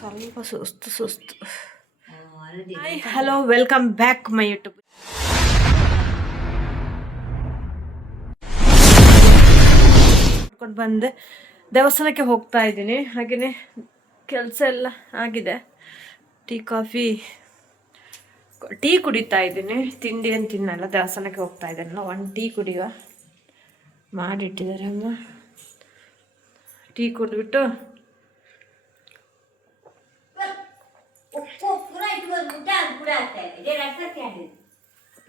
ಸ್ವಲ್ಪ ಸುಸ್ತು. Hi hello welcome back my YouTube. ಮಾಡ್ಕೊಂಡು ಬಂದೆ, ದೇವಸ್ಥಾನಕ್ಕೆ ಹೋಗ್ತಾ ಇದ್ದೀನಿ. ಹಾಗೆಯೇ ಕೆಲಸ ಎಲ್ಲ ಆಗಿದೆ. ಟೀ ಕುಡಿತಾ ಇದ್ದೀನಿ. ತಿಂಡಿ ಏನು ತಿನ್ನಲ್ಲ, ದೇವಸ್ಥಾನಕ್ಕೆ ಹೋಗ್ತಾ ಇದ್ದೀನಲ್ಲ, ಒಂದು ಟೀ ಕುಡಿಯುವ ಮಾಡಿಟ್ಟಿದ್ದಾರೆ ಅಮ್ಮ. ಟೀ ಕುಡಿದ್ಬಿಟ್ಟು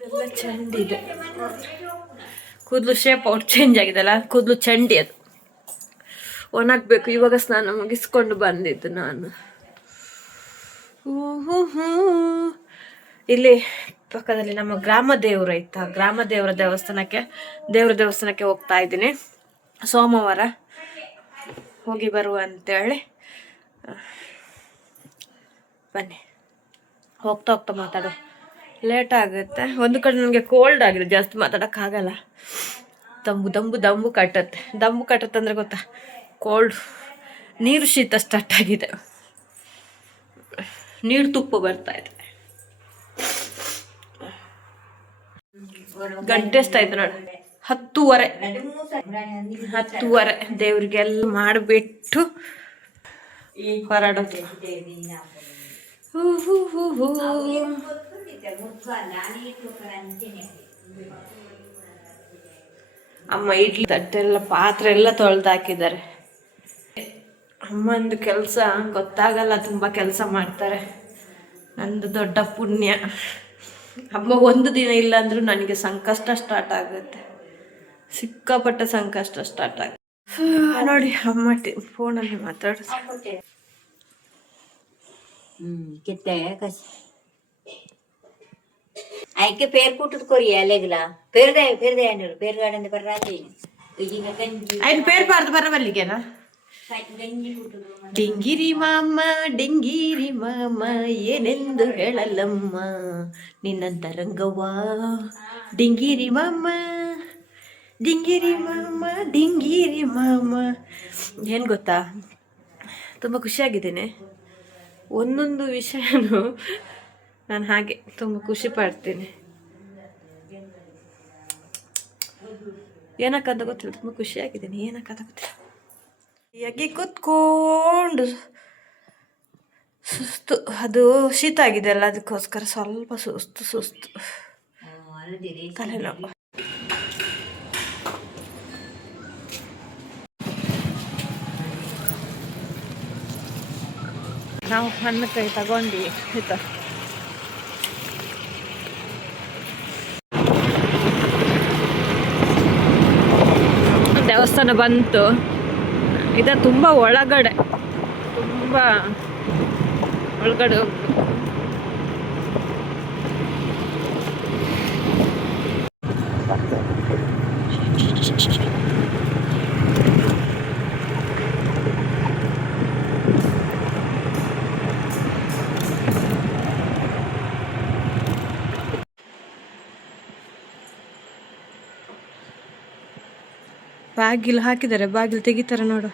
ಎಲ್ಲ ಚಂಡಿದೆ. ಕೂದಲು ಶೇಪ್ ಔಟ್ ಚೇಂಜ್ ಆಗಿದೆಲ್ಲ, ಕೂದಲು ಚಂಡಿ ಅದು ಒಣಗಬೇಕು. ಇವಾಗ ಸ್ನಾನ ಮುಗಿಸ್ಕೊಂಡು ಬಂದಿದ್ದು ನಾನು. ಇಲ್ಲಿ ಪಕ್ಕದಲ್ಲಿ ನಮ್ಮ ಗ್ರಾಮ ದೇವರು ಐತಾ, ಗ್ರಾಮ ದೇವರ ದೇವಸ್ಥಾನಕ್ಕೆ ಹೋಗ್ತಾ ಇದ್ದೀನಿ. ಸೋಮವಾರ ಹೋಗಿ ಬರುವ ಅಂತೇಳಿ ಬನ್ನಿ. ಹೋಗ್ತಾ ಮಾತಾಡು, ಲೇಟ್ ಆಗುತ್ತೆ. ಒಂದು ಕಡೆ ನನಗೆ ಕೋಲ್ಡ್ ಆಗಿದೆ, ಜಾಸ್ತಿ ಮಾತಾಡೋಕ್ಕಾಗಲ್ಲ. ದಮ್ಮು ಕಟ್ಟತ್ತೆ ಅಂದರೆ ಗೊತ್ತಾ, ಕೋಲ್ಡ್. ನೀರು ಶೀತ ಸ್ಟಾರ್ಟ್ ಆಗಿದೆ, ನೀರು ತುಪ್ಪ ಬರ್ತಾ ಇದೆ. ಗಂಟೆ ಎಷ್ಟಾಯ್ತು ನೋಡಿ, 10:30 ದೇವ್ರಿಗೆಲ್ಲ ಮಾಡಿಬಿಟ್ಟು ಹೊರಡೋದು. ಅಮ್ಮ ಇಡ್ಲಿ ತಟ್ಟೆಲ್ಲ ಪಾತ್ರೆ ಎಲ್ಲ ತೊಳೆದು ಹಾಕಿದ್ದಾರೆ. ಅಮ್ಮಂದು ಕೆಲಸ ಗೊತ್ತಾಗಲ್ಲ, ತುಂಬ ಕೆಲಸ ಮಾಡ್ತಾರೆ. ನಂದು ದೊಡ್ಡ ಪುಣ್ಯ. ಅಮ್ಮ ಒಂದು ದಿನ ಇಲ್ಲ ಅಂದರೂ ನನಗೆ ಸಂಕಷ್ಟ ಸ್ಟಾರ್ಟ್ ಆಗುತ್ತೆ, ಸಿಕ್ಕಾಪಟ್ಟೆ ಸಂಕಷ್ಟ ಸ್ಟಾರ್ಟ್ ಆಗುತ್ತೆ. ನೋಡಿ ಅಮ್ಮ ಫೋನಲ್ಲಿ ಮಾತಾಡ್ತಾರೆ. आयके पेर कुटत कोरिया लेगला पेर दे अनिल पेर गाडन पर राती इजिना गंजी ఆయన పేరు పాడదు బరవల్లికేనా. ಡಿಂಗಿರಿ ಮಾಮ ಏನೆಂದು ಹೇಳಲಮ್ಮ ನಿನ್ನಂತರಂಗವ್ವ. ಡಿಂಗಿರಿ ಮಾಮ ಏನು ಗೊತ್ತಾ, ತುಂಬ ಖುಷಿಯಾಗಿದ್ದೇನೆ. ಒಂದೊಂದು ವಿಷಯನೂ ನಾನು ಹಾಗೆ ತುಂಬ ಖುಷಿ ಪಡ್ತೀನಿ. ಏನಕ್ಕಂತ ಗೊತ್ತಿಲ್ಲ, ತುಂಬ ಖುಷಿಯಾಗಿದ್ದೀನಿ. ಏನಕ್ಕಂತ ಗೊತ್ತಿಲ್ಲ. ಯಾಕೆ ಕೂತ್ಕೊಂಡು ಸುಸ್ತು, ಅದು ಶೀತ ಆಗಿದೆ ಅಲ್ಲ, ಅದಕ್ಕೋಸ್ಕರ ಸ್ವಲ್ಪ ಸುಸ್ತು ತಲೆನೋವು. ನಾವು ಹಣ್ಣುಕಾಯಿ ತಗೊಂಡ್ವಿ ಆಯ್ತಾ. ದೇವಸ್ಥಾನ ಬಂತು. ಇದು ತುಂಬ ಒಳಗಡೆ ಹೋಗ್ಬೇಕು. ಬಾಗಿಲು ಹಾಕಿದ್ದಾರೆ, ಬಾಗಿಲು ತೆಗಿತಾರೆ ನೋಡು.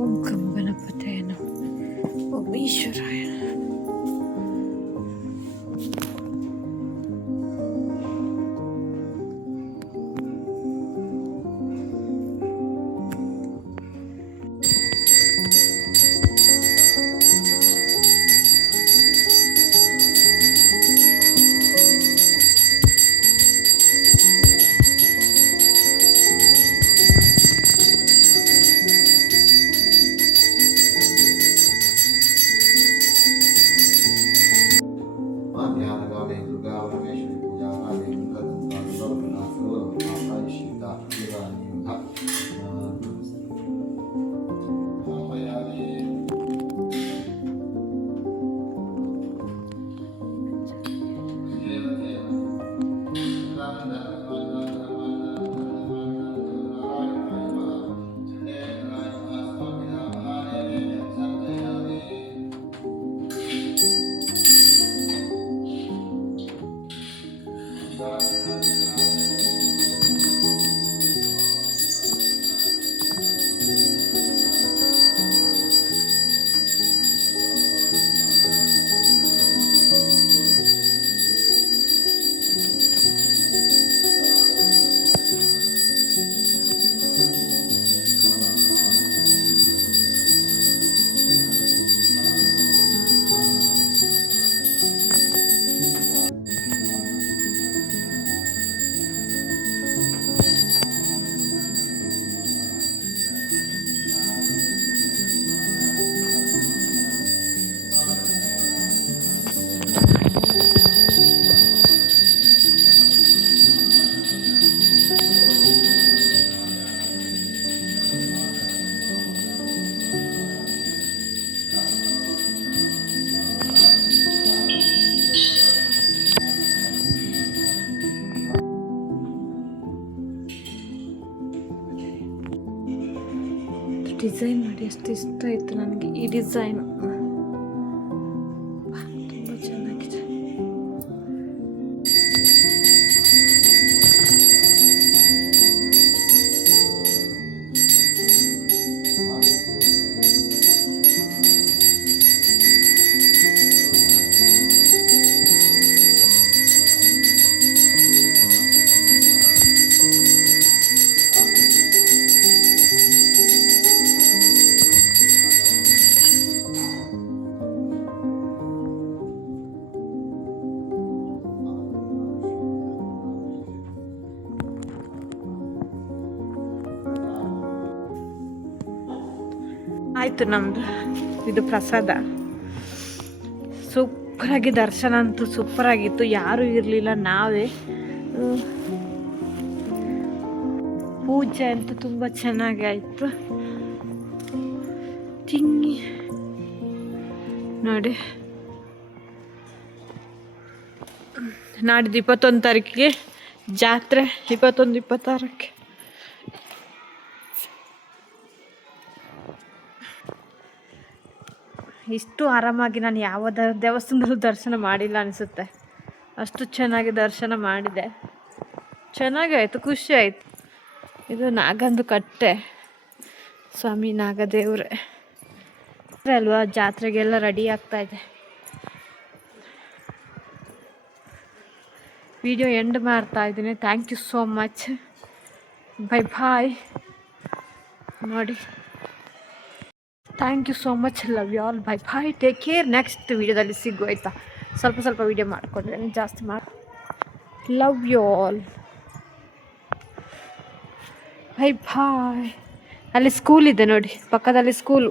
ಓಂ ಗಂ ಗಣಪತಯೇ ನಮಃ. ಓಂ ಈಶ್ವರಾಯ. ಡಿಸೈನ್ ನೋಡಿ ಎಷ್ಟು ಇಷ್ಟ ಆಯಿತು ನನಗೆ ಈ ಡಿಸೈನು. ತುಂಬ ಚೆನ್ನಾಗಿದೆ. ಆಯಿತು ನಮ್ಮದು ಇದು ಪ್ರಸಾದ. ಸೂಪರಾಗಿ ದರ್ಶನ ಅಂತೂ ಸೂಪರಾಗಿತ್ತು. ಯಾರೂ ಇರಲಿಲ್ಲ, ನಾವೇ. ಪೂಜೆ ಅಂತೂ ತುಂಬ ಚೆನ್ನಾಗಿ ಆಯಿತು. ತಿಂಗಿ ನೋಡಿ, ನಾಡಿದ್ದು 21 ತಾರೀಕಿಗೆ ಜಾತ್ರೆ, 21, 26ಕ್ಕೆ. ಇಷ್ಟು ಆರಾಮಾಗಿ ನಾನು ಯಾವ ದೇವಸ್ಥಾನದಲ್ಲೂ ದರ್ಶನ ಮಾಡಿಲ್ಲ ಅನಿಸುತ್ತೆ. ಅಷ್ಟು ಚೆನ್ನಾಗಿ ದರ್ಶನ ಮಾಡಿದೆ. ಚೆನ್ನಾಗಾಯಿತು, ಖುಷಿ ಆಯಿತು. ಇದು ನಾಗಂದು ಕಟ್ಟೆ, ಸ್ವಾಮಿ ನಾಗದೇವ್ರೆ ಅಲ್ವಾ. ಜಾತ್ರೆಗೆಲ್ಲ ರೆಡಿ ಆಗ್ತಾಯಿದೆ. ವಿಡಿಯೋ ಎಂಡ್ ಮಾಡ್ತಾ ಇದ್ದೀನಿ. Thank you so much. Bye bye. ನೋಡಿ, thank you so much. Love you all. Bye bye. Take care. Next ವಿಡಿಯೋದಲ್ಲಿ ಸಿಗು ಆಯಿತಾ. ಸ್ವಲ್ಪ ವಿಡಿಯೋ ಮಾಡಿಕೊಂಡ್ರೆ ಜಾಸ್ತಿ ಮಾಡಿ. Love you all. Bye bye. ಅಲ್ಲಿ ಸ್ಕೂಲ್ ಇದೆ ನೋಡಿ, ಪಕ್ಕದಲ್ಲಿ ಸ್ಕೂಲ್.